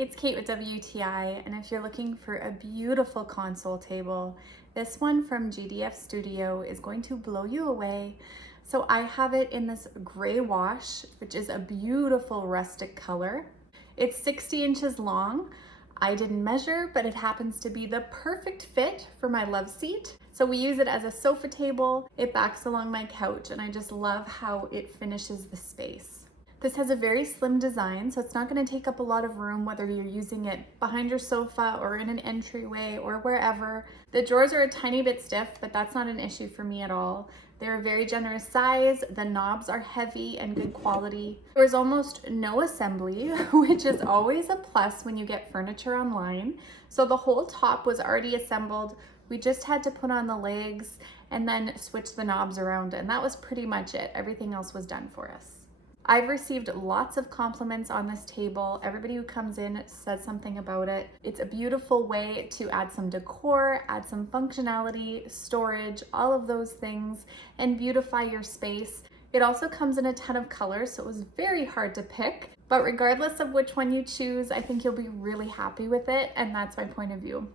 It's Kate with WTI, and if you're looking for a beautiful console table, this one from GDFStudio is going to blow you away. So I have it in this gray wash, which is a beautiful rustic color. It's 60 inches long. I didn't measure, but it happens to be the perfect fit for my love seat. So we use it as a sofa table. It backs along my couch, and I just love how it finishes the space. This has a very slim design, so it's not going to take up a lot of room, whether you're using it behind your sofa or in an entryway or wherever. The drawers are a tiny bit stiff, but that's not an issue for me at all. They're a very generous size. The knobs are heavy and good quality. There's almost no assembly, which is always a plus when you get furniture online. So the whole top was already assembled. We just had to put on the legs and then switch the knobs around, and that was pretty much it. Everything else was done for us. I've received lots of compliments on this table. Everybody who comes in says something about it. It's a beautiful way to add some decor, add some functionality, storage, all of those things, and beautify your space. It also comes in a ton of colors, so it was very hard to pick. But regardless of which one you choose, I think you'll be really happy with it, and that's my point of view.